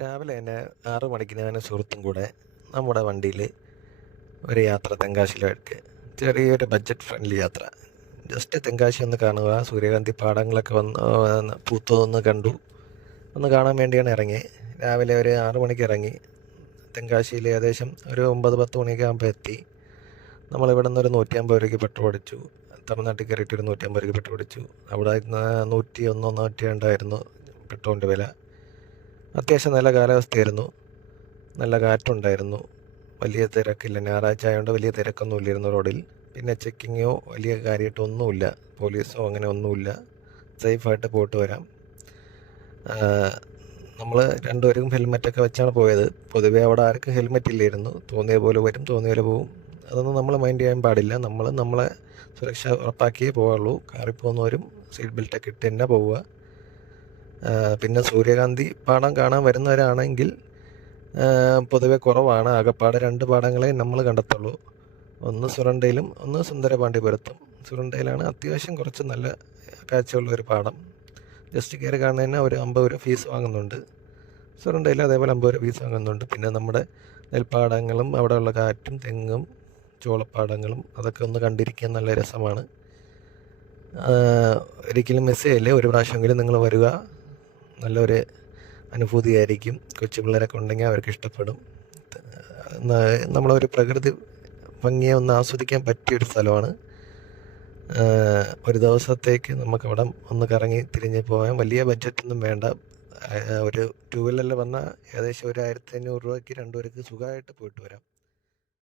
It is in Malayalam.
രാവിലെ തന്നെ 6 മണിക്ക് ഞാനും സുഹൃത്തും കൂടെ നമ്മുടെ വണ്ടിയിൽ ഒരു യാത്ര തെങ്കാശിയിലേക്ക്. ചെറിയൊരു ബഡ്ജറ്റ് ഫ്രണ്ട്ലി യാത്ര. ജസ്റ്റ് തെങ്കാശി ഒന്ന് കാണുക, സൂര്യകാന്തി പാടങ്ങളൊക്കെ പൂത്തതൊന്ന് കണ്ടു. ഒന്ന് കാണാൻ വേണ്ടിയാണ് ഇറങ്ങിയത്. രാവിലെ ഒരു 6 മണിക്ക് ഇറങ്ങി. തെങ്കാശിയിൽ ഏകദേശം ഒരു 9-10 മണിയൊക്കെ ആകുമ്പോൾ എത്തി. നമ്മളിവിടെ നിന്ന് ഒരു 150 രൂപയ്ക്ക് പെട്രോൾ അടിച്ചു. തമിഴ്നാട്ടിൽ കയറിയിട്ട് ഒരു 150 രൂപയ്ക്ക് പെട്രോൾ അടിച്ചു. അവിടെ 101 102 പെട്രോളിൻ്റെ വില. അത്യാവശ്യം നല്ല കാലാവസ്ഥയായിരുന്നു, നല്ല കാറ്റുണ്ടായിരുന്നു, വലിയ തിരക്കില്ല. ഞായറാഴ്ച ആയതുകൊണ്ട് വലിയ തിരക്കൊന്നും ഇല്ലായിരുന്നു റോഡിൽ. പിന്നെ ചെക്കിങ്ങോ വലിയ കാര്യമായിട്ടൊന്നുമില്ല, പോലീസോ അങ്ങനെ ഒന്നുമില്ല. സേഫായിട്ട് പോയിട്ട് വരാം. നമ്മൾ രണ്ടുപേരും ഹെൽമെറ്റൊക്കെ വെച്ചാണ് പോയത്. പൊതുവേ അവിടെ ആർക്കും ഹെൽമെറ്റ് ഇല്ലായിരുന്നു. തോന്നിയ പോലെ വരും, തോന്നിയ പോലെ പോവും. അതൊന്നും നമ്മൾ മൈൻഡ് ചെയ്യാൻ പാടില്ല. നമ്മളെ സുരക്ഷ ഉറപ്പാക്കിയേ പോവുള്ളൂ. കാറിൽ പോകുന്നവരും സീറ്റ് ബെൽറ്റൊക്കെ ഇട്ട് തന്നെ പോവുക. പിന്നെ സൂര്യകാന്തി പാടം കാണാൻ വരുന്നവരാണെങ്കിൽ പൊതുവെ കുറവാണ്. ആകെപ്പാടെ 2 പാടങ്ങളെ നമ്മൾ കണ്ടെത്തുള്ളൂ. ഒന്ന് സുരണ്ടയിലും ഒന്ന് സുന്ദരപാണ്ഡിപുരത്തും. സുരണ്ടയിലാണ് അത്യാവശ്യം കുറച്ച് നല്ല കാഴ്ചയുള്ള ഒരു പാടം. ജസ്റ്റ് കയറി കാണുന്നതിന് ഒരു 50 രൂപ ഫീസ് വാങ്ങുന്നുണ്ട്. സുരണ്ടയിൽ അതേപോലെ 50 രൂപ ഫീസ് വാങ്ങുന്നുണ്ട്. പിന്നെ നമ്മുടെ നെൽപ്പാടങ്ങളും അവിടെയുള്ള കാറ്റും തെങ്ങും ചോളപ്പാടങ്ങളും അതൊക്കെ ഒന്ന് കണ്ടിരിക്കാൻ നല്ല രസമാണ്. ഒരിക്കലും മിസ് ചെയ്യില്ലേ, ഒരു പ്രാവശ്യമെങ്കിലും നിങ്ങൾ വരിക. നല്ലൊരു അനുഭൂതിയായിരിക്കും. കൊച്ചു പിള്ളേരൊക്കെ ഉണ്ടെങ്കിൽ അവർക്ക് ഇഷ്ടപ്പെടും. നമ്മളൊരു പ്രകൃതി ഭംഗിയെ ഒന്ന് ആസ്വദിക്കാൻ പറ്റിയൊരു സ്ഥലമാണ്. ഒരു ദിവസത്തേക്ക് നമുക്കവിടെ ഒന്ന് കറങ്ങി തിരിഞ്ഞ് പോകാൻ വലിയ ബഡ്ജറ്റൊന്നും വേണ്ട. ഒരു 2 വീലറിൽ വന്നാൽ ഏകദേശം ഒരു 1500 രൂപയ്ക്ക് 2 പേർക്ക് സുഖമായിട്ട് പോയിട്ട് വരാം.